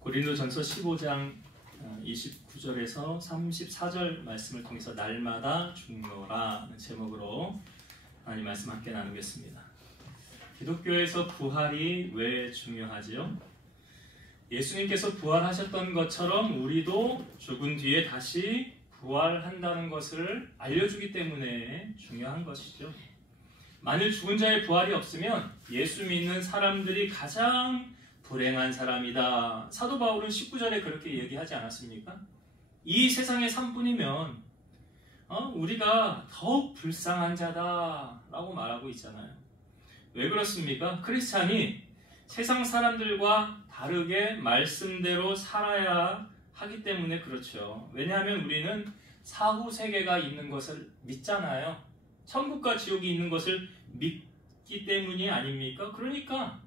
고린도전서 15장 29절에서 34절 말씀을 통해서 날마다 죽노라는 제목으로 하나님 말씀 함께 나누겠습니다. 기독교에서 부활이 왜 중요하지요? 예수님께서 부활하셨던 것처럼 우리도 죽은 뒤에 다시 부활한다는 것을 알려주기 때문에 중요한 것이죠. 만일 죽은 자의 부활이 없으면 예수 믿는 사람들이 가장 불행한 사람이다. 사도 바울은 19절에 그렇게 얘기하지 않았습니까? 이 세상의 삶뿐이면 우리가 더욱 불쌍한 자다 라고 말하고 있잖아요. 왜 그렇습니까? 크리스찬이 세상 사람들과 다르게 말씀대로 살아야 하기 때문에 그렇죠. 왜냐하면 우리는 사후 세계가 있는 것을 믿잖아요. 천국과 지옥이 있는 것을 믿기 때문이 아닙니까? 그러니까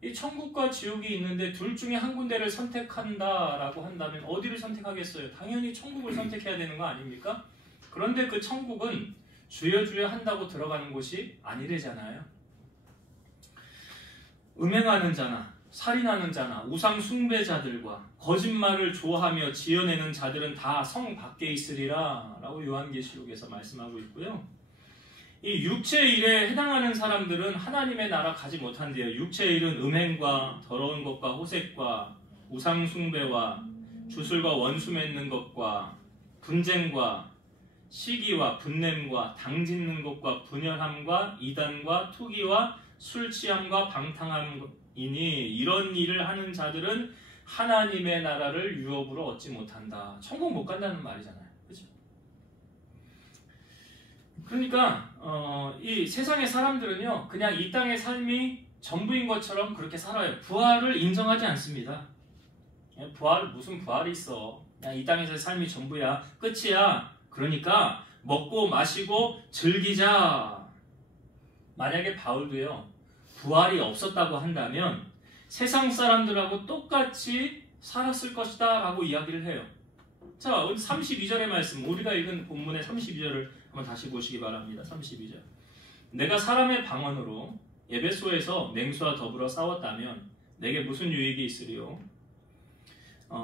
이 천국과 지옥이 있는데 둘 중에 한 군데를 선택한다라고 한다면 어디를 선택하겠어요? 당연히 천국을 선택해야 되는 거 아닙니까? 그런데 그 천국은 주여 주여 한다고 들어가는 곳이 아니래잖아요. 음행하는 자나 살인하는 자나 우상 숭배자들과 거짓말을 좋아하며 지어내는 자들은 다 성 밖에 있으리라 라고 요한계시록에서 말씀하고 있고요. 이 육체의 일에 해당하는 사람들은 하나님의 나라 가지 못한대요. 육체의 일은 음행과 더러운 것과 호색과 우상 숭배와 주술과 원수 맺는 것과 분쟁과 시기와 분냄과 당짓는 것과 분열함과 이단과 투기와 술 취함과 방탕함이니 이런 일을 하는 자들은 하나님의 나라를 유업으로 얻지 못한다. 천국 못 간다는 말이잖아요. 그렇죠? 그러니까 이 세상의 사람들은요 그냥 이 땅의 삶이 전부인 것처럼 그렇게 살아요. 부활을 인정하지 않습니다. 무슨 부활이 있어. 그냥 이 땅에서의 삶이 전부야. 끝이야. 그러니까 먹고 마시고 즐기자. 만약에 바울도요 부활이 없었다고 한다면 세상 사람들하고 똑같이 살았을 것이다 라고 이야기를 해요. 자, 32절의 말씀, 우리가 읽은 본문의 32절을 한번 다시 보시기 바랍니다. 32절. 내가 사람의 방언으로 에베소에서 맹수와 더불어 싸웠다면 내게 무슨 유익이 있으리요?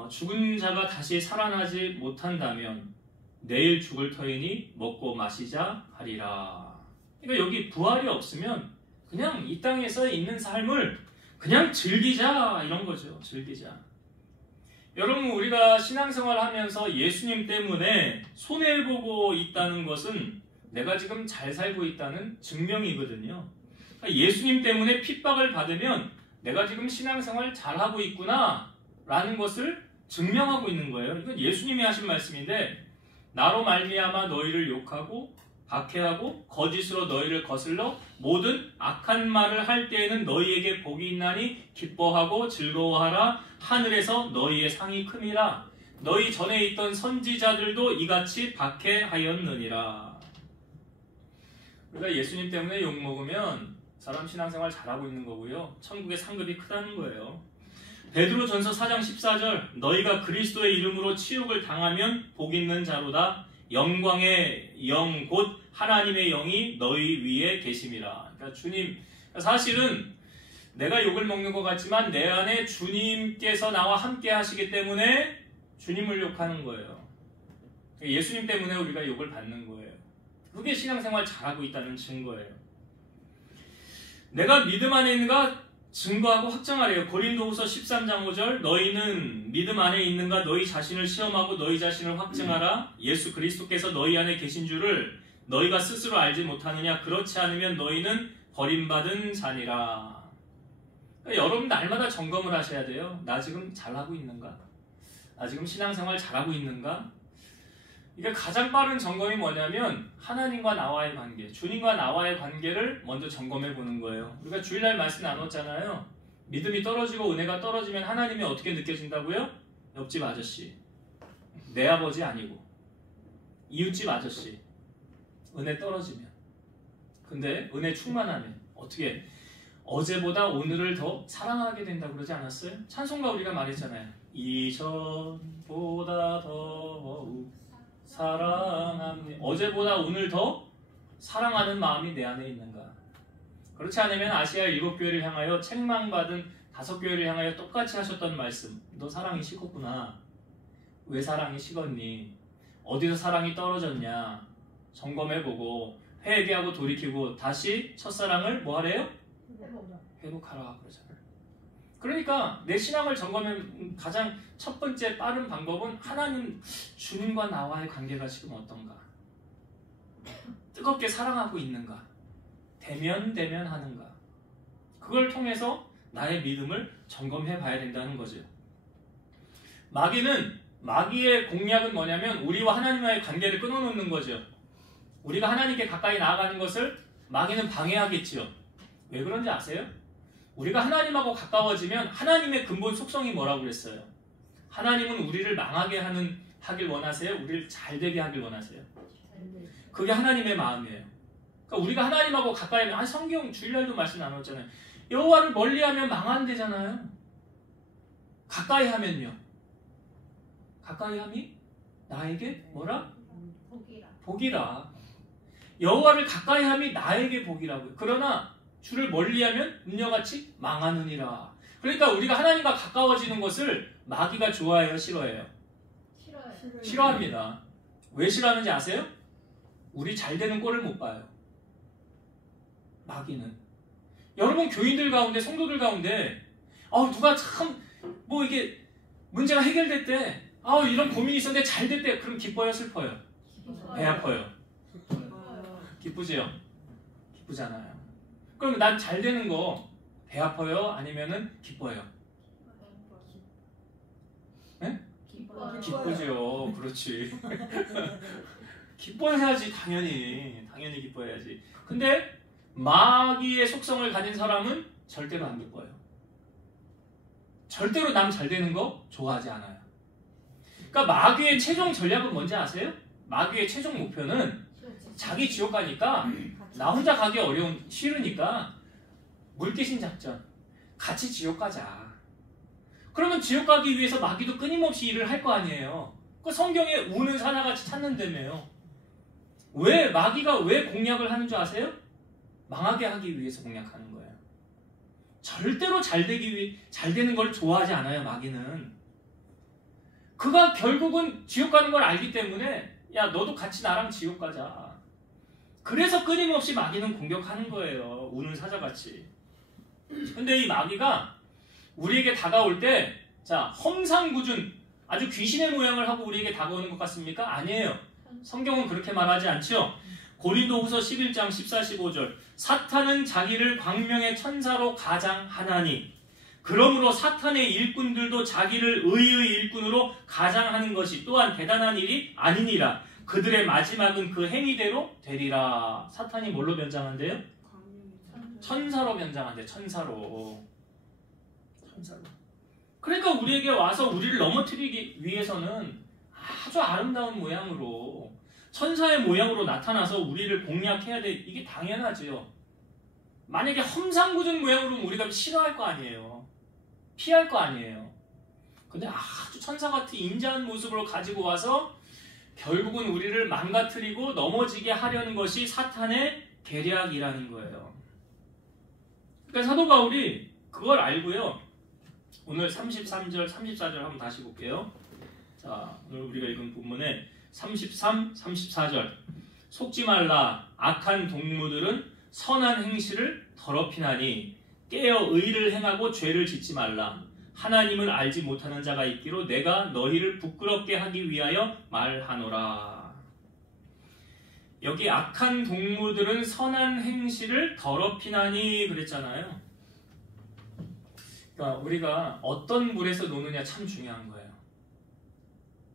죽은 자가 다시 살아나지 못한다면 내일 죽을 터이니 먹고 마시자 하리라. 그러니까 여기 부활이 없으면 그냥 이 땅에서 있는 삶을 그냥 즐기자 이런 거죠. 즐기자. 여러분 우리가 신앙생활 하면서 예수님 때문에 손해보고 있다는 것은 내가 지금 잘 살고 있다는 증명이거든요. 그러니까 예수님 때문에 핍박을 받으면 내가 지금 신앙생활 잘하고 있구나 라는 것을 증명하고 있는 거예요. 이건 예수님이 하신 말씀인데 나로 말미암아 너희를 욕하고 박해하고 거짓으로 너희를 거슬러 모든 악한 말을 할 때에는 너희에게 복이 있나니 기뻐하고 즐거워하라. 하늘에서 너희의 상이 큼이라. 너희 전에 있던 선지자들도 이같이 박해하였느니라. 우리가 예수님 때문에 욕먹으면 사람 신앙생활 잘하고 있는 거고요. 천국의 상급이 크다는 거예요. 베드로전서 4장 14절 너희가 그리스도의 이름으로 치욕을 당하면 복 있는 자로다. 영광의 영 곧 하나님의 영이 너희 위에 계심이라. 그러니까 주님, 사실은 내가 욕을 먹는 것 같지만 내 안에 주님께서 나와 함께 하시기 때문에 주님을 욕하는 거예요. 예수님 때문에 우리가 욕을 받는 거예요. 그게 신앙생활 잘하고 있다는 증거예요. 내가 믿음 안에 있는가 증거하고 확정하래요. 고린도후서 13장 5절 너희는 믿음 안에 있는가 너희 자신을 시험하고 너희 자신을 확증하라. 예수 그리스도께서 너희 안에 계신 줄을 너희가 스스로 알지 못하느냐. 그렇지 않으면 너희는 버림받은 자니라. 그러니까 여러분 날마다 점검을 하셔야 돼요. 나 지금 잘하고 있는가? 나 지금 신앙생활 잘하고 있는가? 이게 가장 빠른 점검이 뭐냐면 하나님과 나와의 관계, 주님과 나와의 관계를 먼저 점검해 보는 거예요. 우리가 주일날 말씀 나눴잖아요. 믿음이 떨어지고 은혜가 떨어지면 하나님이 어떻게 느껴진다고요? 옆집 아저씨, 내 아버지 아니고 이웃집 아저씨. 은혜 떨어지면. 근데 은혜 충만하면 어떻게? 어제보다 오늘을 더 사랑하게 된다고 그러지 않았어요? 찬송가 우리가 말했잖아요. 이전보다 더욱 사랑합니다. 어제보다 오늘 더 사랑하는 마음이 내 안에 있는가? 그렇지 않으면 아시아 7교회를 향하여 책망받은 다섯 교회를 향하여 똑같이 하셨던 말씀. 너 사랑이 식었구나. 왜 사랑이 식었니? 어디서 사랑이 떨어졌냐? 점검해보고 회개하고 돌이키고 다시 첫사랑을 뭐 하래요? 회복하라 그러잖아요. 그러니까 내 신앙을 점검하는 가장 첫 번째 빠른 방법은 하나님 주님과 나와의 관계가 지금 어떤가? 뜨겁게 사랑하고 있는가? 대면하는가? 그걸 통해서 나의 믿음을 점검해 봐야 된다는 거죠. 마귀의 공략은 뭐냐면 우리와 하나님과의 관계를 끊어놓는 거죠. 우리가 하나님께 가까이 나아가는 것을 마귀는 방해하겠지요. 왜 그런지 아세요? 우리가 하나님하고 가까워지면 하나님의 근본 속성이 뭐라고 그랬어요? 하나님은 우리를 망하게 하길 원하세요? 우리를 잘되게 하길 원하세요? 그게 하나님의 마음이에요. 그러니까 우리가 하나님하고 가까이 하면 성경 주일날도 말씀 나눴잖아요. 여호와를 멀리하면 망한대잖아요. 가까이 하면요. 가까이 함이 나에게 뭐라? 복이라. 여호와를 가까이 함이 나에게 복이라고요. 그러나 주를 멀리하면 음녀같이 망하느니라. 그러니까 우리가 하나님과 가까워지는 것을 마귀가 좋아해요? 싫어해요? 싫어합니다. 왜 싫어하는지 아세요? 우리 잘 되는 꼴을 못 봐요. 마귀는. 여러분 교인들 가운데 성도들 가운데 누가 참 뭐 이게 문제가 해결됐대. 이런 고민이 있었는데 잘 됐대. 그럼 기뻐요? 슬퍼요? 배 아파요? 기쁘지요? 기쁘잖아요. 그럼 난 잘 되는 거 배 아파요? 아니면은 기뻐요? 네? 기쁘죠. 그렇지. 기뻐해야지. 당연히 기뻐해야지. 근데 마귀의 속성을 가진 사람은 절대로 안 기뻐요. 절대로 남 잘 되는 거 좋아하지 않아요. 그러니까 마귀의 최종 전략은 뭔지 아세요? 마귀의 최종 목표는 자기 지옥 가니까 나 혼자 가기 싫으니까 물귀신 작전. 같이 지옥 가자. 그러면 지옥 가기 위해서 마귀도 끊임없이 일을 할 거 아니에요. 그 성경에 우는 사자같이 찾는다며요. 마귀가 왜 공략을 하는 줄 아세요? 망하게 하기 위해서 공략하는 거예요. 절대로 잘 되는 걸 좋아하지 않아요, 마귀는. 그가 결국은 지옥 가는 걸 알기 때문에 야, 너도 같이 나랑 지옥 가자. 그래서 끊임없이 마귀는 공격하는 거예요. 우는 사자같이. 근데 이 마귀가 우리에게 다가올 때 험상궂은 아주 귀신의 모양을 하고 우리에게 다가오는 것 같습니까? 아니에요. 성경은 그렇게 말하지 않죠. 고린도후서 11장 14, 15절 사탄은 자기를 광명의 천사로 가장하나니 그러므로 사탄의 일꾼들도 자기를 의의 일꾼으로 가장하는 것이 또한 대단한 일이 아니니라. 그들의 마지막은 그 행위대로 되리라. 사탄이 뭘로 변장한대요? 천사로 변장한대. 천사로. 그러니까 우리에게 와서 우리를 넘어뜨리기 위해서는 아주 아름다운 모양으로 천사의 모양으로 나타나서 우리를 공략해야 돼. 이게 당연하지요. 만약에 험상궂은 모양으로는 우리가 싫어할 거 아니에요. 피할 거 아니에요. 근데 아주 천사같이 인자한 모습으로 가지고 와서 결국은 우리를 망가뜨리고 넘어지게 하려는 것이 사탄의 계략이라는 거예요. 그러니까 사도 바울이 그걸 알고요. 오늘 33절, 34절 한번 다시 볼게요. 자, 오늘 우리가 읽은 본문에 33, 34절 속지 말라. 악한 동무들은 선한 행실을 더럽히나니 깨어 의를 행하고 죄를 짓지 말라. 하나님을 알지 못하는 자가 있기로 내가 너희를 부끄럽게 하기 위하여 말하노라. 여기 악한 동무들은 선한 행실을 더럽히나니 그랬잖아요. 그러니까 우리가 어떤 물에서 노느냐 참 중요한 거예요.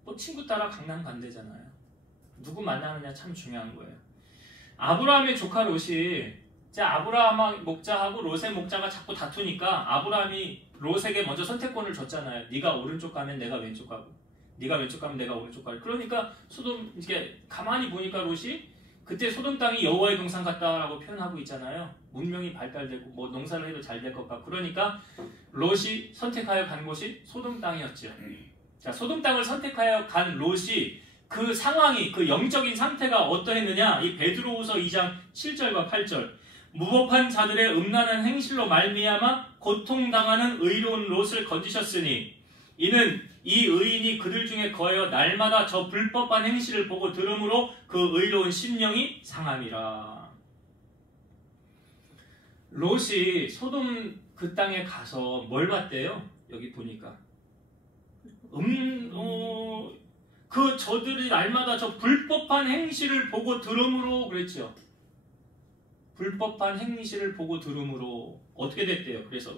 뭐 친구 따라 강남 간대잖아요. 누구 만나느냐 참 중요한 거예요. 아브라함의 조카 롯이 아브라함 목자하고 롯의 목자가 자꾸 다투니까 아브라함이 롯에게 먼저 선택권을 줬잖아요. 네가 오른쪽 가면 내가 왼쪽 가고, 네가 왼쪽 가면 내가 오른쪽 가고. 그러니까 소돔 이게 가만히 보니까 롯이 그때 소돔 땅이 여호와의 동산 같다라고 표현하고 있잖아요. 문명이 발달되고 뭐 농사를 해도 잘 될 것 같고. 그러니까 롯이 선택하여 간 곳이 소돔 땅이었죠. 자, 소돔 땅을 선택하여 간 롯이 그 상황이 그 영적인 상태가 어떠했느냐? 이 베드로후서 2장 7절과 8절. 무법한 자들의 음란한 행실로 말미암아 고통당하는 의로운 롯을 건지셨으니 이는 이 의인이 그들 중에 거하여 날마다 저 불법한 행실을 보고 들음으로 그 의로운 심령이 상함이라. 롯이 소돔 그 땅에 가서 뭘 봤대요? 여기 보니까 저들이 날마다 저 불법한 행실을 보고 들음으로 그랬죠. 불법한 행실을 보고 들음으로 어떻게 됐대요? 그래서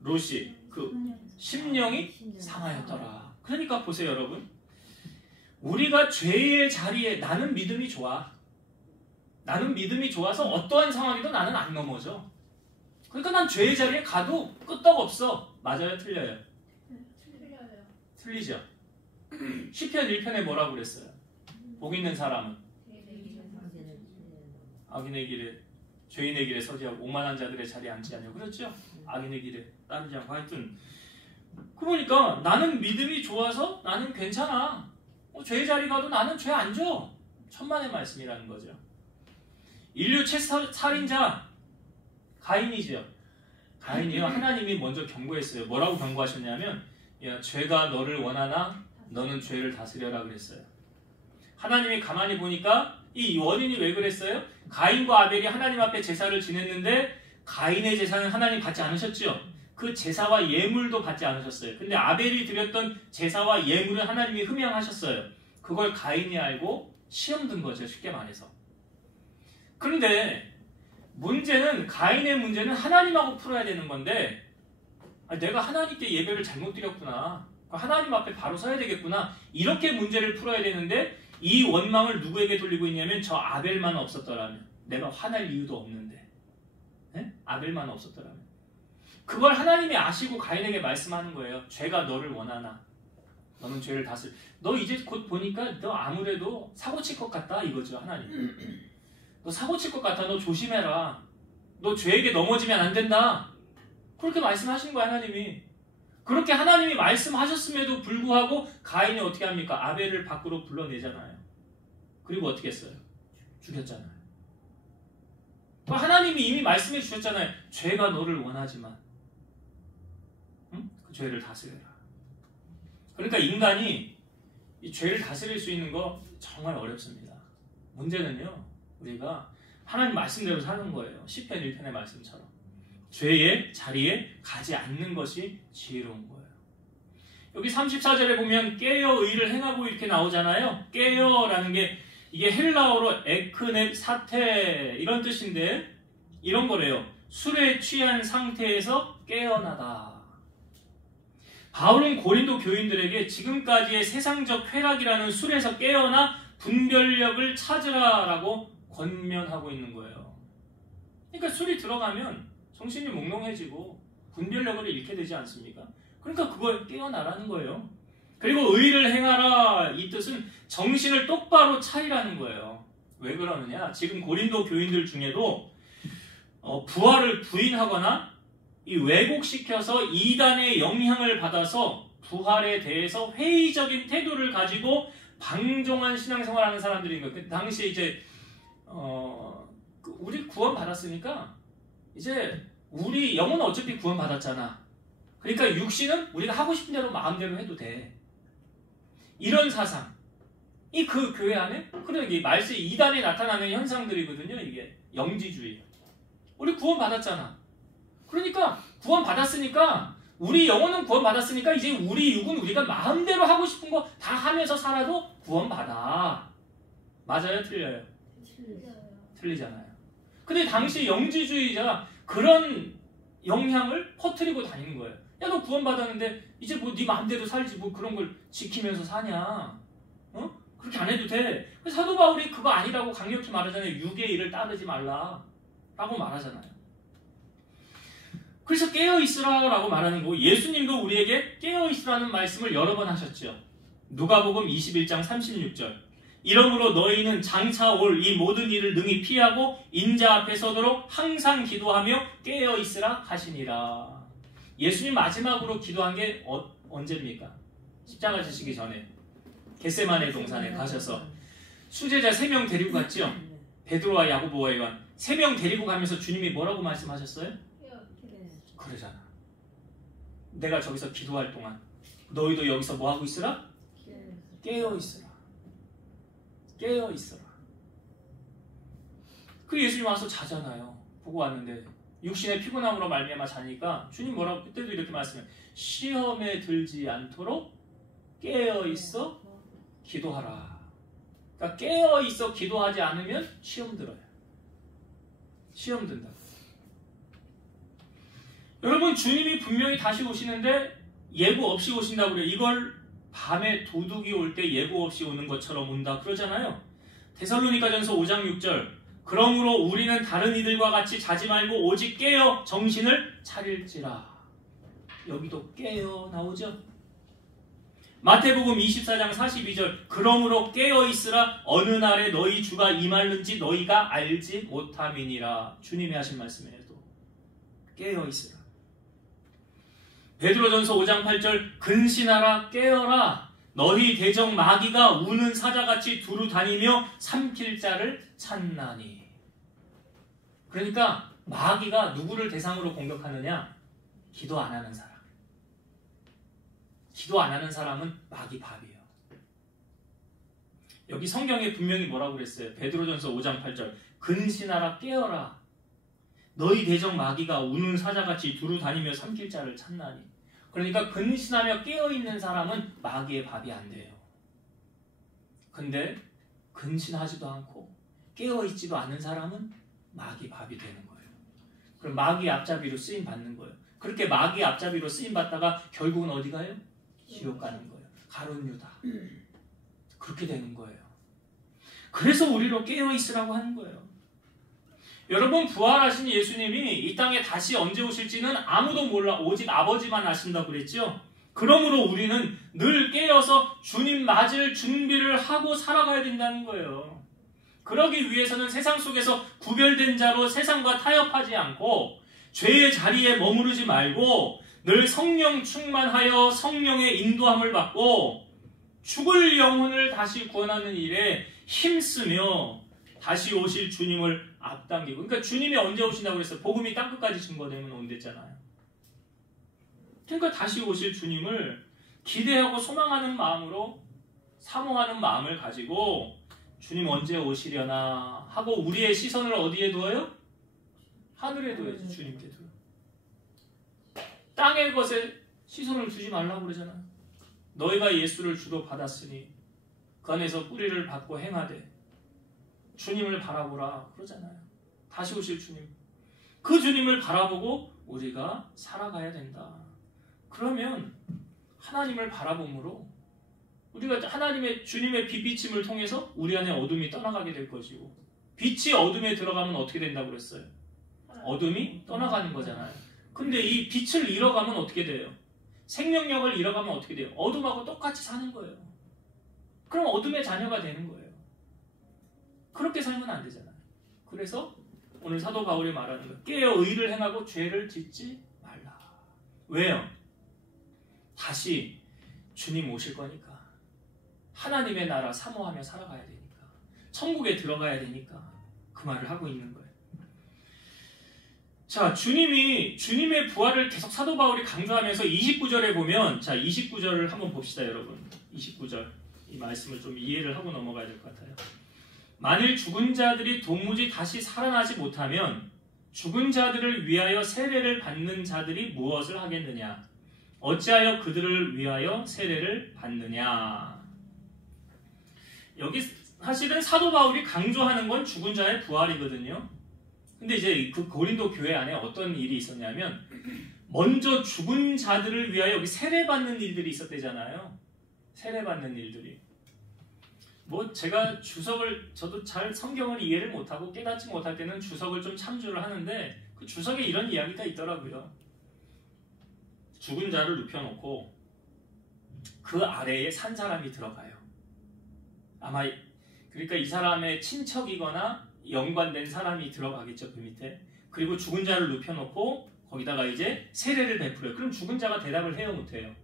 롯이 그 심령이 상하였더라. 그러니까 보세요, 여러분. 우리가 죄의 자리에 나는 믿음이 좋아. 나는 믿음이 좋아서 어떠한 상황에도 나는 안 넘어져. 그러니까 난 죄의 자리에 가도 끄떡없어. 맞아요? 틀려요? 틀려요. 틀리죠? 시편 1편에 뭐라고 그랬어요? 복 있는 사람은 악인의 길에 죄인의 길에 서지 않고 오만한 자들의 자리에 앉지 않냐고 그랬죠? 악인의 길에 따르지 않고 하여튼 그러니까 나는 믿음이 좋아서 나는 괜찮아. 죄의 자리 가도 나는 죄 안 줘. 천만의 말씀이라는 거죠. 인류 최살인자 가인이죠. 가인이요. 하나님이 먼저 경고했어요. 뭐라고 경고하셨냐면 야, 죄가 너를 원하나 너는 죄를 다스려라 그랬어요. 하나님이 가만히 보니까 이 원인이 왜 그랬어요? 가인과 아벨이 하나님 앞에 제사를 지냈는데 가인의 제사는 하나님 받지 않으셨죠? 그 제사와 예물도 받지 않으셨어요. 근데 아벨이 드렸던 제사와 예물을 하나님이 흠양하셨어요. 그걸 가인이 알고 시험 든 거죠. 쉽게 말해서. 그런데 문제는 가인의 문제는 하나님하고 풀어야 되는 건데 내가 하나님께 예배를 잘못 드렸구나. 하나님 앞에 바로 서야 되겠구나. 이렇게 문제를 풀어야 되는데 이 원망을 누구에게 돌리고 있냐면 저 아벨만 없었더라면 내가 화날 이유도 없는데 네? 아벨만 없었더라면 그걸 하나님이 아시고 가인에게 말씀하는 거예요. 죄가 너를 원하나 너는 죄를 다스려. 너 이제 곧 보니까 너 아무래도 사고칠 것 같다 이거죠. 하나님 너 사고칠 것 같아. 너 조심해라. 너 죄에게 넘어지면 안 된다. 그렇게 말씀하시는 거야 하나님이. 그렇게 하나님이 말씀하셨음에도 불구하고 가인이 어떻게 합니까? 아벨을 밖으로 불러내잖아요. 그리고 어떻게 했어요? 죽였잖아요. 하나님이 이미 말씀해 주셨잖아요. 죄가 너를 원하지만 응? 그 죄를 다스려라. 그러니까 인간이 이 죄를 다스릴 수 있는 거 정말 어렵습니다. 문제는요. 우리가 하나님 말씀대로 사는 거예요. 시편 1편의 말씀처럼. 죄의 자리에 가지 않는 것이 지혜로운 거예요. 여기 34절에 보면 깨어 의를 행하고 이렇게 나오잖아요. 깨어라는 게 이게 헬라어로 에크넵 사테 이런 뜻인데 이런 거래요. 술에 취한 상태에서 깨어나다. 바울은 고린도 교인들에게 지금까지의 세상적 쾌락이라는 술에서 깨어나 분별력을 찾으라라고 권면하고 있는 거예요. 그러니까 술이 들어가면 정신이 몽롱해지고 분별력을 잃게 되지 않습니까? 그러니까 그걸 깨어나라는 거예요. 그리고 의를 행하라 이 뜻은 정신을 똑바로 차리라는 거예요. 왜 그러느냐? 지금 고린도 교인들 중에도 부활을 부인하거나 이 왜곡시켜서 이단의 영향을 받아서 부활에 대해서 회의적인 태도를 가지고 방종한 신앙생활하는 사람들인 거예요. 그 당시에 이제 우리 구원 받았으니까 이제 우리 영혼은 어차피 구원 받았잖아. 그러니까 육신은 우리가 하고 싶은 대로 마음대로 해도 돼. 이런 사상. 이 그 교회 안에 그런 게 말세 이단에 나타나는 현상들이거든요. 이게 영지주의. 우리 구원 받았잖아. 그러니까 구원 받았으니까 우리 영혼은 구원 받았으니까 이제 우리 육은 우리가 마음대로 하고 싶은 거 다 하면서 살아도 구원 받아. 맞아요? 틀려요? 틀리잖아요. 근데 당시 영지주의자가 그런 영향을 퍼뜨리고 다니는 거예요. 야, 너 구원 받았는데 이제 뭐 네 마음대로 살지 뭐 그런 걸 지키면서 사냐? 그렇게 안 해도 돼. 사도 바울이 그거 아니라고 강력히 말하잖아요. 육의 일을 따르지 말라 라고 말하잖아요. 그래서 깨어있으라라고 말하는 거고 예수님도 우리에게 깨어있으라는 말씀을 여러 번 하셨죠. 누가복음 21장 36절 이러므로 너희는 장차 올 이 모든 일을 능히 피하고 인자 앞에 서도록 항상 기도하며 깨어있으라 하시니라. 예수님 마지막으로 기도한 게 언제입니까? 십자가 지시기 전에 겟세마네 동산에 가셔서 수제자 3명 데리고 갔죠. 베드로와 야고보와 요한 3명 데리고 가면서 주님이 뭐라고 말씀하셨어요? 그러잖아. 내가 저기서 기도할 동안 너희도 여기서 뭐 하고 있으라? 깨어 있으라. 깨어 있으라. 그 예수님 와서 자잖아요. 보고 왔는데 육신의 피곤함으로 말미암아 자니까 주님 뭐라고 그때도 이렇게 말씀해요. 시험에 들지 않도록 깨어 있어 기도하라. 그러니까 깨어 있어 기도하지 않으면 시험 들어요. 시험 든다. 여러분 주님이 분명히 다시 오시는데 예고 없이 오신다고 그래요. 이걸 밤에 도둑이 올 때 예고 없이 오는 것처럼 온다 그러잖아요. 데살로니가전서 5장 6절 그러므로 우리는 다른 이들과 같이 자지 말고 오직 깨어 정신을 차릴지라. 여기도 깨어 나오죠. 마태복음 24장 42절 그러므로 깨어 있으라 어느 날에 너희 주가 임할는지 너희가 알지 못함이니라. 주님이 하신 말씀이에요. 또 깨어 있으라. 베드로전서 5장 8절 근신하라 깨어라 너희 대적 마귀가 우는 사자같이 두루 다니며 삼킬 자를 찾나니. 그러니까 마귀가 누구를 대상으로 공격하느냐? 기도 안 하는 사람. 기도 안 하는 사람은 마귀 밥이에요. 여기 성경에 분명히 뭐라고 그랬어요? 베드로전서 5장 8절 근신하라 깨어라 너희 대적 마귀가 우는 사자같이 두루 다니며 삼킬 자를 찾나니. 그러니까 근신하며 깨어있는 사람은 마귀의 밥이 안 돼요. 근데 근신하지도 않고 깨어있지도 않은 사람은 마귀 밥이 되는 거예요. 그럼 마귀 앞잡이로 쓰임 받는 거예요. 그렇게 마귀 앞잡이로 쓰임 받다가 결국은 어디 가요? 지옥 가는 거예요. 가룟 유다. 그렇게 되는 거예요. 그래서 우리로 깨어있으라고 하는 거예요. 여러분 부활하신 예수님이 이 땅에 다시 언제 오실지는 아무도 몰라. 오직 아버지만 아신다고 그랬죠. 그러므로 우리는 늘 깨어서 주님 맞을 준비를 하고 살아가야 된다는 거예요. 그러기 위해서는 세상 속에서 구별된 자로 세상과 타협하지 않고 죄의 자리에 머무르지 말고 늘 성령 충만하여 성령의 인도함을 받고 죽을 영혼을 다시 구원하는 일에 힘쓰며 다시 오실 주님을 앞당기고. 그러니까 주님이 언제 오신다고 그랬어요? 복음이 땅끝까지 증거되면 온댔잖아요. 그러니까 다시 오실 주님을 기대하고 소망하는 마음으로 사모하는 마음을 가지고 주님 언제 오시려나 하고 우리의 시선을 어디에 두어요? 하늘에 둬야지. 주님께 둬요. 땅의 것에 시선을 두지 말라고 그러잖아요. 너희가 예수를 주로 받았으니 그 안에서 뿌리를 받고 행하되 주님을 바라보라 그러잖아요. 다시 오실 주님. 그 주님을 바라보고 우리가 살아가야 된다. 그러면 하나님을 바라봄으로 우리가 하나님의 주님의 빛비침을 통해서 우리 안에 어둠이 떠나가게 될 것이고 빛이 어둠에 들어가면 어떻게 된다고 그랬어요? 어둠이 떠나가는 거잖아요. 근데 이 빛을 잃어가면 어떻게 돼요? 생명력을 잃어가면 어떻게 돼요? 어둠하고 똑같이 사는 거예요. 그럼 어둠의 자녀가 되는 거예요. 그렇게 살면 안 되잖아요. 그래서 오늘 사도 바울이 말하는 거예요. 깨어 의를 행하고 죄를 짓지 말라. 왜요? 다시 주님 오실 거니까. 하나님의 나라 사모하며 살아가야 되니까. 천국에 들어가야 되니까 그 말을 하고 있는 거예요. 자, 주님의 부활을 계속 사도 바울이 강조하면서 29절에 보면, 자, 29절을 한번 봅시다, 여러분. 29절. 이 말씀을 좀 이해를 하고 넘어가야 될 것 같아요. 만일 죽은 자들이 도무지 다시 살아나지 못하면 죽은 자들을 위하여 세례를 받는 자들이 무엇을 하겠느냐? 어찌하여 그들을 위하여 세례를 받느냐? 여기 사실은 사도 바울이 강조하는 건 죽은 자의 부활이거든요. 근데 이제 그 고린도 교회 안에 어떤 일이 있었냐면 먼저 죽은 자들을 위하여 여기 세례받는 일들이 있었대잖아요. 세례받는 일들이. 뭐 제가 저도 잘 성경을 이해를 못하고 깨닫지 못할 때는 주석을 좀 참조를 하는데 그 주석에 이런 이야기가 있더라고요. 죽은 자를 눕혀놓고 그 아래에 산 사람이 들어가요. 아마 그러니까 이 사람의 친척이거나 연관된 사람이 들어가겠죠, 그 밑에. 그리고 죽은 자를 눕혀놓고 거기다가 이제 세례를 베풀어요. 그럼 죽은 자가 대답을 해요, 못해요?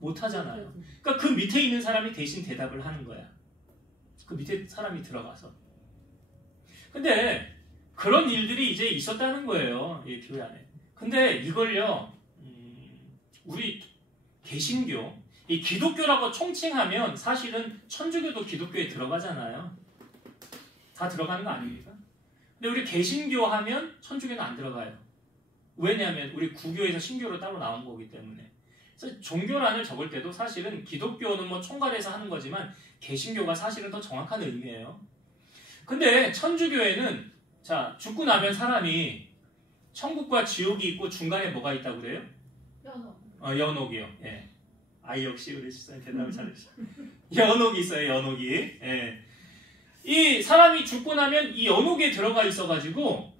못하잖아요. 그러니까 그 밑에 있는 사람이 대신 대답을 하는 거야. 그 밑에 사람이 들어가서. 근데 그런 일들이 이제 있었다는 거예요. 이 교회 안에. 근데 이걸요, 우리 개신교, 이 기독교라고 총칭하면 사실은 천주교도 기독교에 들어가잖아요. 다 들어가는 거 아닙니까? 근데 우리 개신교 하면 천주교는 안 들어가요. 왜냐하면 우리 구교에서 신교로 따로 나온 거기 때문에. 그래서 종교란을 적을 때도 사실은 기독교는 뭐 총괄해서 하는 거지만 개신교가 사실은 더 정확한 의미예요. 근데 천주교에는 자, 죽고 나면 사람이 천국과 지옥이 있고 중간에 뭐가 있다고 그래요? 연옥. 연옥이요. 예. 역시 우리 집사님 대답을 잘해주셔. 연옥이 있어요, 연옥이. 예. 이 사람이 죽고 나면 이 연옥에 들어가 있어가지고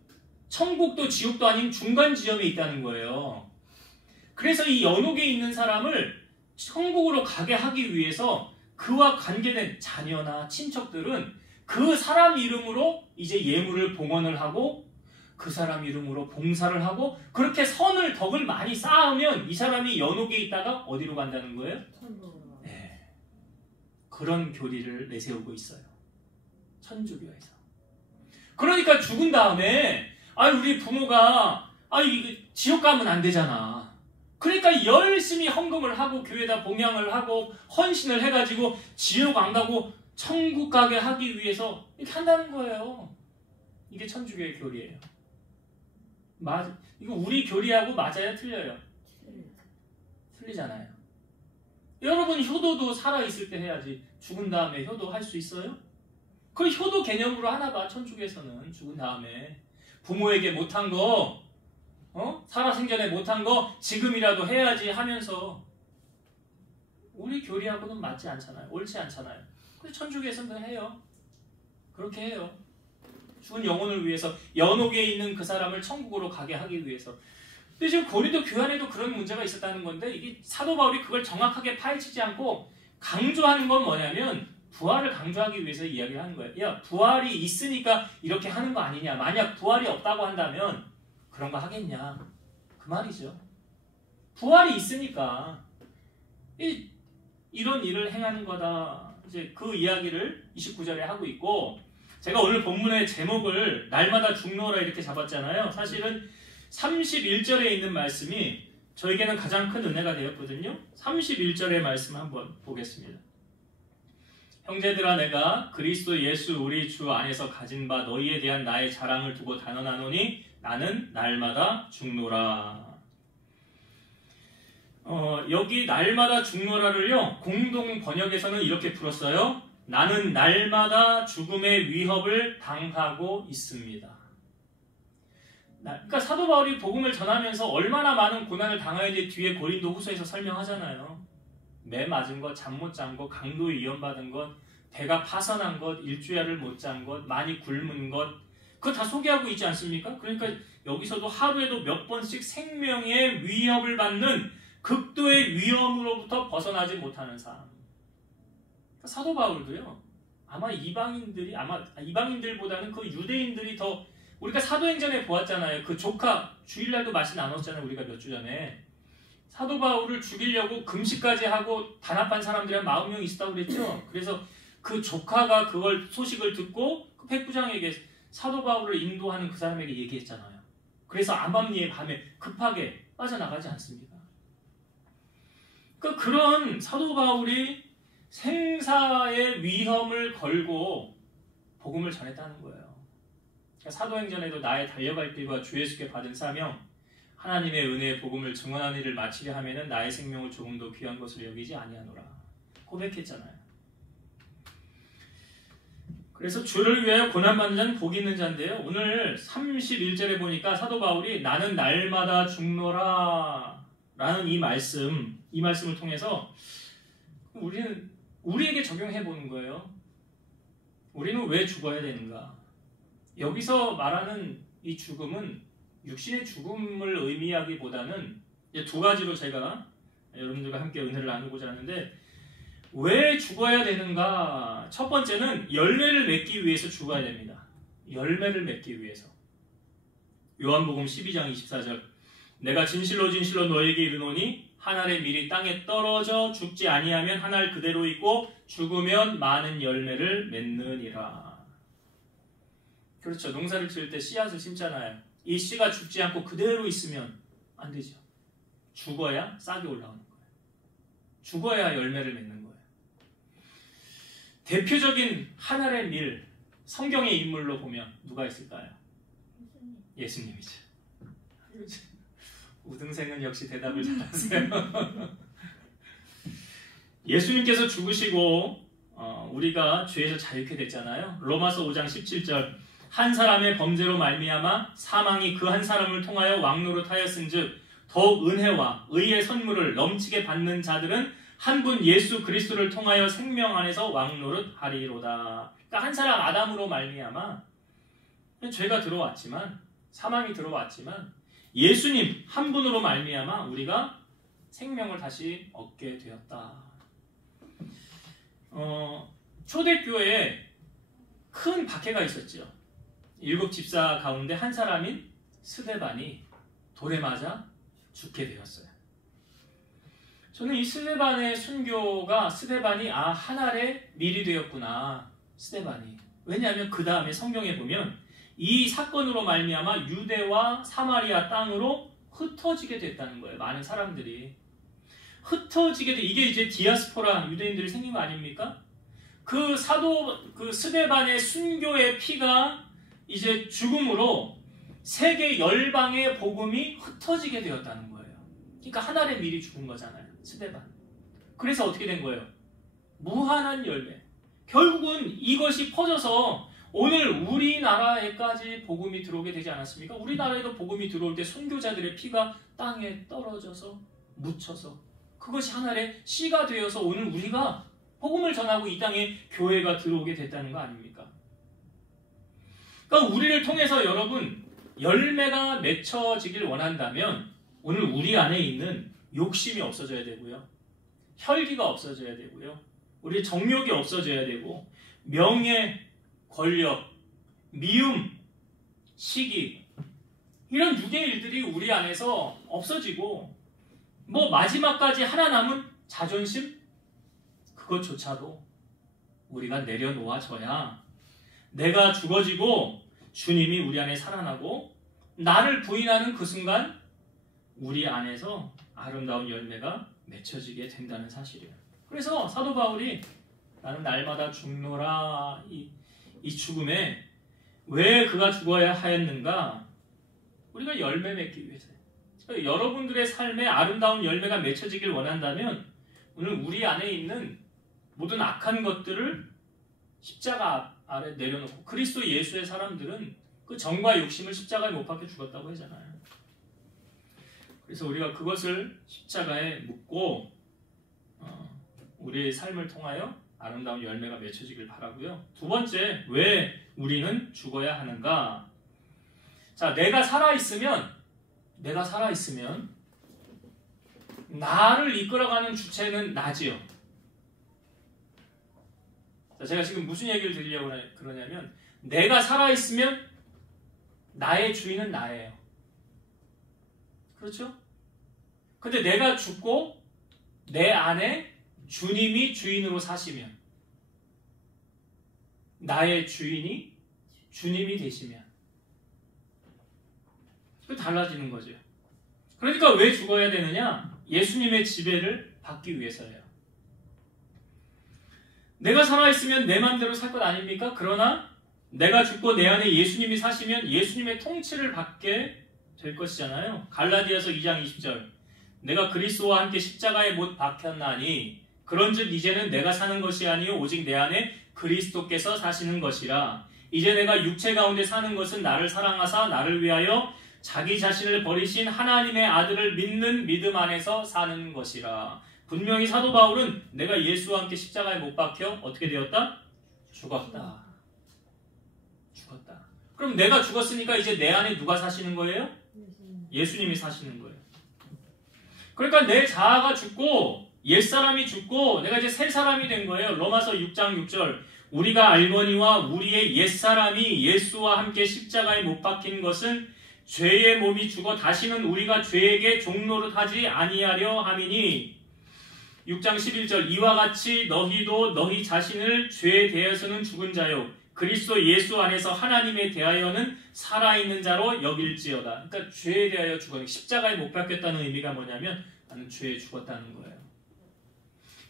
천국도 지옥도 아닌 중간 지점에 있다는 거예요. 그래서 이 연옥에 있는 사람을 천국으로 가게 하기 위해서 그와 관계된 자녀나 친척들은 그 사람 이름으로 이제 예물을 봉헌을 하고 그 사람 이름으로 봉사를 하고 그렇게 덕을 많이 쌓으면 이 사람이 연옥에 있다가 어디로 간다는 거예요? 천국으로. 네. 그런 교리를 내세우고 있어요. 천주교에서. 그러니까 죽은 다음에 우리 부모가 이거 지옥 가면 안 되잖아. 그러니까 열심히 헌금을 하고 교회에다 봉양을 하고 헌신을 해가지고 지옥 안 가고 천국 가게 하기 위해서 이렇게 한다는 거예요. 이게 천주교의 교리예요. 이거 우리 교리하고 맞아요? 틀려요? 틀리잖아요. 여러분 효도도 살아있을 때 해야지 죽은 다음에 효도 할 수 있어요? 그 효도 개념으로 하나 봐. 천주교에서는 죽은 다음에 부모에게 못한 거 살아생전에 못한 거 지금이라도 해야지 하면서 우리 교리하고는 맞지 않잖아요. 옳지 않잖아요. 그래서 천주교에서는 해요. 그렇게 해요. 죽은 영혼을 위해서 연옥에 있는 그 사람을 천국으로 가게 하기 위해서. 근데 지금 고린도 교회 안에도 그런 문제가 있었다는 건데 이게 사도 바울이 그걸 정확하게 파헤치지 않고 강조하는 건 뭐냐면 부활을 강조하기 위해서 이야기를 하는 거예요. 야, 부활이 있으니까 이렇게 하는 거 아니냐. 만약 부활이 없다고 한다면 그런 거 하겠냐. 그 말이죠. 부활이 있으니까 이런 일을 행하는 거다. 이제 그 이야기를 29절에 하고 있고 제가 오늘 본문의 제목을 날마다 죽노라 이렇게 잡았잖아요. 사실은 31절에 있는 말씀이 저에게는 가장 큰 은혜가 되었거든요. 31절의 말씀 한번 보겠습니다. 형제들아 내가 그리스도 예수 우리 주 안에서 가진 바 너희에 대한 나의 자랑을 두고 단언하노니 나는 날마다 죽노라. 여기 날마다 죽노라를요 공동 번역에서는 이렇게 풀었어요. 나는 날마다 죽음의 위협을 당하고 있습니다. 그러니까 사도 바울이 복음을 전하면서 얼마나 많은 고난을 당하는지 뒤에 고린도 후서에서 설명하잖아요. 매 맞은 것, 잠 못 잔 것, 강도에 위험받은 것, 배가 파산한 것, 일주일을 못 잔 것, 많이 굶은 것, 그거 다 소개하고 있지 않습니까? 그러니까 여기서도 하루에도 몇 번씩 생명의 위협을 받는 극도의 위험으로부터 벗어나지 못하는 삶. 사도 바울도요. 아마 이방인들보다는 그 유대인들이 더 우리가 사도행전에 보았잖아요. 그 조카 주일날도 말씀 나눴잖아요. 우리가 몇 주 전에 사도 바울을 죽이려고 금식까지 하고 단합한 사람들이 한 40명 있었다고 그랬죠. 그래서 그 조카가 그걸 소식을 듣고 그 백부장에게 사도 바울을 인도하는 그 사람에게 얘기했잖아요. 그래서 암암리의 밤에 급하게 빠져나가지 않습니다. 그런 사도 바울이 생사의 위험을 걸고 복음을 전했다는 거예요. 그러니까 사도행전에도 나의 달려갈 길과 주 예수께 받은 사명, 하나님의 은혜의 복음을 증언하는 일을 마치려 하면은 나의 생명을 조금 더 귀한 것으로 여기지 아니하노라 고백했잖아요. 그래서 주를 위하여 고난받는 자는 복이 있는 자인데요. 오늘 31절에 보니까 사도 바울이 나는 날마다 죽노라 라는 이 말씀을 통해서 우리에게 적용해 보는 거예요. 우리는 왜 죽어야 되는가? 여기서 말하는 이 죽음은 육신의 죽음을 의미하기보다는 두 가지로 제가 여러분들과 함께 은혜를 나누고자 하는데 왜 죽어야 되는가? 첫 번째는 열매를 맺기 위해서 죽어야 됩니다. 열매를 맺기 위해서. 요한복음 12장 24절 내가 진실로 너에게 이르노니 한 알의 밀이 땅에 떨어져 죽지 아니하면 한 알 그대로 있고 죽으면 많은 열매를 맺느니라. 그렇죠. 농사를 지을 때 씨앗을 심잖아요. 이 씨가 죽지 않고 그대로 있으면 안 되죠. 죽어야 싹이 올라오는 거예요. 죽어야 열매를 맺는 거예요. 대표적인 하늘의 밀, 성경의 인물로 보면 누가 있을까요? 예수님이죠. 우등생은 역시 대답을 잘하세요. 예수님께서 죽으시고 우리가 죄에서 자유케 됐잖아요. 로마서 5장 17절 한 사람의 범죄로 말미암아 사망이 그 한 사람을 통하여 왕노릇하였은즉 더욱 은혜와 의의 선물을 넘치게 받는 자들은 한 분 예수 그리스도를 통하여 생명 안에서 왕노릇하리로다. 그러니까 한 사람 아담으로 말미암아 죄가 들어왔지만 사망이 들어왔지만 예수님 한 분으로 말미암아 우리가 생명을 다시 얻게 되었다. 초대교회에 큰 박해가 있었죠. 7 집사 가운데 한 사람인 스데반이 돌에 맞아 죽게 되었어요. 저는 이 스데반의 순교가 스데반이 하늘의 밀이 되었구나. 스데반이. 왜냐하면 그 다음에 성경에 보면 이 사건으로 말미암아 유대와 사마리아 땅으로 흩어지게 됐다는 거예요. 많은 사람들이 흩어지게 돼. 이게 이제 디아스포라 유대인들이 생긴 거 아닙니까? 그 스데반의 순교의 피가 이제 죽음으로 세계 열방의 복음이 흩어지게 되었다는 거예요. 그러니까 하늘의 밀이 죽은 거잖아요. 스데반. 그래서 어떻게 된 거예요? 무한한 열매. 결국은 이것이 퍼져서 오늘 우리나라에까지 복음이 들어오게 되지 않았습니까? 우리나라에도 복음이 들어올 때 선교자들의 피가 땅에 떨어져서 묻혀서 그것이 하늘의 씨가 되어서 오늘 우리가 복음을 전하고 이 땅에 교회가 들어오게 됐다는 거 아닙니까? 그러니까 우리를 통해서 여러분 열매가 맺혀지길 원한다면 오늘 우리 안에 있는 욕심이 없어져야 되고요. 혈기가 없어져야 되고요. 우리 정욕이 없어져야 되고 명예, 권력, 미움, 시기 이런 육의 일들이 우리 안에서 없어지고 마지막까지 하나 남은 자존심 그것조차도 우리가 내려놓아져야 내가 죽어지고 주님이 우리 안에 살아나고 나를 부인하는 그 순간 우리 안에서 아름다운 열매가 맺혀지게 된다는 사실이에요. 그래서 사도 바울이 나는 날마다 죽노라 이 죽음에 왜 그가 죽어야 하였는가? 우리가 열매 맺기 위해서요. 그러니까 여러분들의 삶에 아름다운 열매가 맺혀지길 원한다면 오늘 우리 안에 있는 모든 악한 것들을 십자가 아래 내려놓고 그리스도 예수의 사람들은 그 정과 욕심을 십자가에 못 박혀 죽었다고 하잖아요. 그래서 우리가 그것을 십자가에 묻고 우리의 삶을 통하여 아름다운 열매가 맺혀지길 바라고요. 두 번째, 왜 우리는 죽어야 하는가? 자, 내가 살아있으면 나를 이끌어가는 주체는 나지요. 자, 제가 지금 무슨 얘기를 드리려고 그러냐면 내가 살아있으면 나의 주인은 나예요. 그렇죠? 근데 내가 죽고 내 안에 주님이 주인으로 사시면 나의 주인이 주님이 되시면 그 달라지는 거죠. 그러니까 왜 죽어야 되느냐? 예수님의 지배를 받기 위해서예요. 내가 살아있으면 내 마음대로 살 것 아닙니까? 그러나 내가 죽고 내 안에 예수님이 사시면 예수님의 통치를 받게 될 것이잖아요. 갈라디아서 2장 20절 내가 그리스도와 함께 십자가에 못 박혔나니 그런즉 이제는 내가 사는 것이 아니요 오직 내 안에 그리스도께서 사시는 것이라. 이제 내가 육체 가운데 사는 것은 나를 사랑하사 나를 위하여 자기 자신을 버리신 하나님의 아들을 믿는 믿음 안에서 사는 것이라. 분명히 사도 바울은 내가 예수와 함께 십자가에 못 박혀 어떻게 되었다? 죽었다. 그럼 내가 죽었으니까 이제 내 안에 누가 사시는 거예요? 예수님이 사시는 거예요. 그러니까 내 자아가 죽고 옛사람이 죽고 내가 이제 새 사람이 된 거예요. 로마서 6장 6절 우리가 알거니와 우리의 옛사람이 예수와 함께 십자가에 못 박힌 것은 죄의 몸이 죽어 다시는 우리가 죄에게 종노릇하지 아니하려 함이니 6장 11절 이와 같이 너희도 너희 자신을 죄에 대해서는 죽은 자요 그리스도 예수 안에서 하나님에 대하여는 살아있는 자로 여길지어다. 그러니까 죄에 대하여 죽었는 십자가에 못 박혔다는 의미가 뭐냐면 나는 죄에 죽었다는 거예요.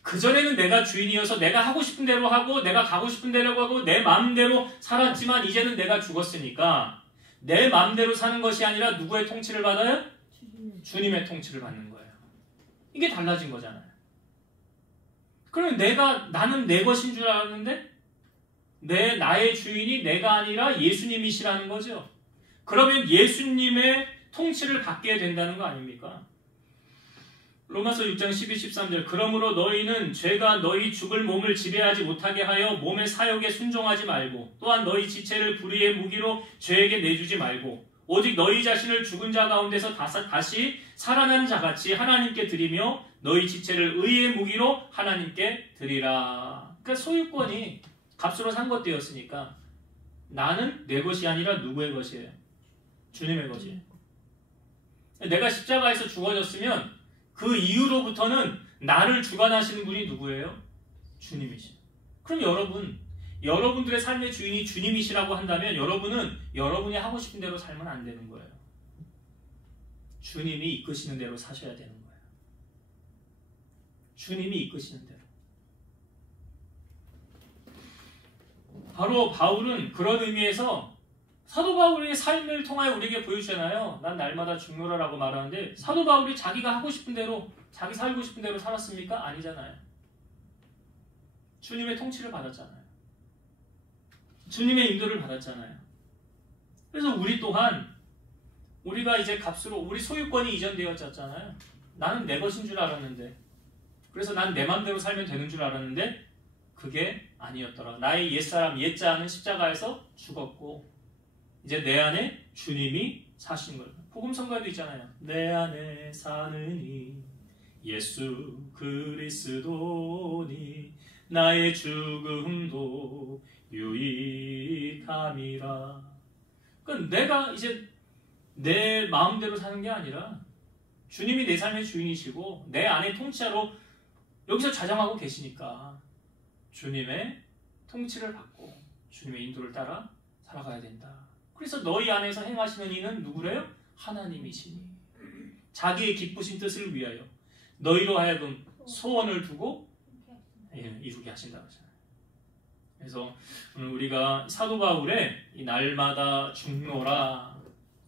그전에는 내가 주인이어서 내가 하고 싶은 대로 하고 내가 가고 싶은 대로 가고 내 마음대로 살았지만 이제는 내가 죽었으니까 내 마음대로 사는 것이 아니라 누구의 통치를 받아요? 주님의 통치를 받는 거예요. 이게 달라진 거잖아요. 그러면 나는 내 것인 줄 알았는데 나의 주인이 내가 아니라 예수님이시라는 거죠. 그러면 예수님의 통치를 받게 된다는 거 아닙니까? 로마서 6장 12, 13절 그러므로 너희는 죄가 너희 죽을 몸을 지배하지 못하게 하여 몸의 사욕에 순종하지 말고 또한 너희 지체를 불의의 무기로 죄에게 내주지 말고 오직 너희 자신을 죽은 자 가운데서 다시 살아난 자같이 하나님께 드리며 너희 지체를 의의 무기로 하나님께 드리라. 그러니까 소유권이 값으로 산 것 되었으니까 나는 내 것이 아니라 누구의 것이에요? 주님의 것이에요. 내가 십자가에서 죽어졌으면 그 이후로부터는 나를 주관하시는 분이 누구예요? 주님이시죠. 그럼 여러분들의 삶의 주인이 주님이시라고 한다면 여러분은 여러분이 하고 싶은 대로 살면 안 되는 거예요. 주님이 이끄시는 대로 사셔야 되는 거예요. 주님이 이끄시는 대로. 바로 바울은 그런 의미에서 사도 바울의 삶을 통하여 우리에게 보여주잖아요. 난 날마다 죽노라라고 말하는데 사도 바울이 자기가 하고 싶은 대로 자기 살고 싶은 대로 살았습니까? 아니잖아요. 주님의 통치를 받았잖아요. 주님의 인도를 받았잖아요. 그래서 우리 또한 우리가 이제 값으로 우리 소유권이 이전되어졌잖아요. 나는 내 것인 줄 알았는데 그래서 난 내 맘대로 살면 되는 줄 알았는데 그게 아니었더라. 나의 옛사람 옛자는 십자가에서 죽었고 이제 내 안에 주님이 사신 거예요. 복음성가에도 있잖아요. 내 안에 사느니 예수 그리스도니 나의 죽음도 유익함이라. 그러니까 내가 이제 내 마음대로 사는 게 아니라 주님이 내 삶의 주인이시고 내 안에 통치하러 여기서 자정하고 계시니까 주님의 통치를 받고 주님의 인도를 따라 살아가야 된다. 그래서 너희 안에서 행하시는 이는 누구래요? 하나님이시니 자기의 기쁘신 뜻을 위하여 너희로 하여금 소원을 두고 이루게 하신다고 하잖아요. 그래서 오늘 우리가 사도 바울의 이 날마다 죽노라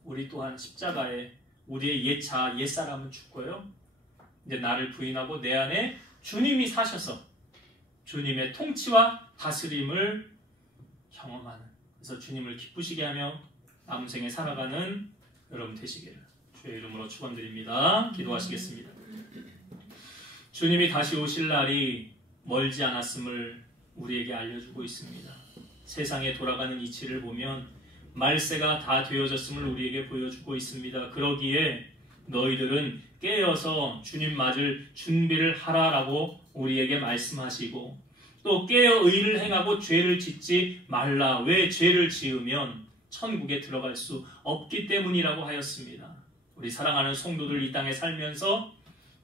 우리 또한 십자가에 우리의 옛사람은 죽고요. 이제 나를 부인하고 내 안에 주님이 사셔서 주님의 통치와 다스림을 경험하는 그래서 주님을 기쁘시게 하며 남은 생에 살아가는 여러분 되시기를 주의 이름으로 축원드립니다. 기도하시겠습니다. 주님이 다시 오실 날이 멀지 않았음을 우리에게 알려주고 있습니다. 세상에 돌아가는 이치를 보면 말세가 다 되어졌음을 우리에게 보여주고 있습니다. 그러기에 너희들은 깨어서 주님 맞을 준비를 하라라고 우리에게 말씀하시고 또 깨어 의를 행하고 죄를 짓지 말라. 왜 죄를 지으면 천국에 들어갈 수 없기 때문이라고 하였습니다. 우리 사랑하는 성도들 이 땅에 살면서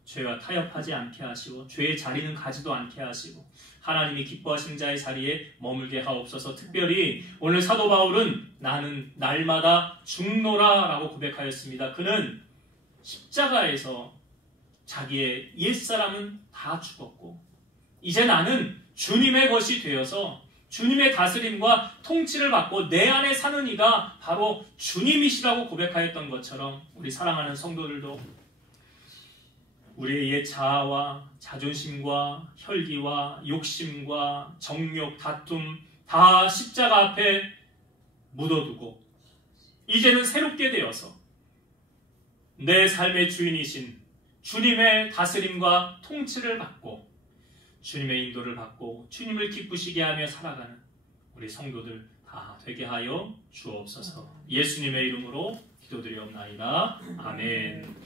죄와 타협하지 않게 하시고 죄의 자리는 가지도 않게 하시고 하나님이 기뻐하시는 자의 자리에 머물게 하옵소서. 특별히 오늘 사도 바울은 나는 날마다 죽노라 라고 고백하였습니다. 그는 십자가에서 자기의 옛사람은 다 죽었고 이제 나는 주님의 것이 되어서 주님의 다스림과 통치를 받고 내 안에 사는 이가 바로 주님이시라고 고백하였던 것처럼 우리 사랑하는 성도들도 우리의 옛 자아와 자존심과 혈기와 욕심과 정욕, 다툼 다 십자가 앞에 묻어두고 이제는 새롭게 되어서 내 삶의 주인이신 주님의 다스림과 통치를 받고 주님의 인도를 받고 주님을 기쁘시게 하며 살아가는 우리 성도들 다 되게 하여 주옵소서. 예수님의 이름으로 기도드리옵나이다. 아멘.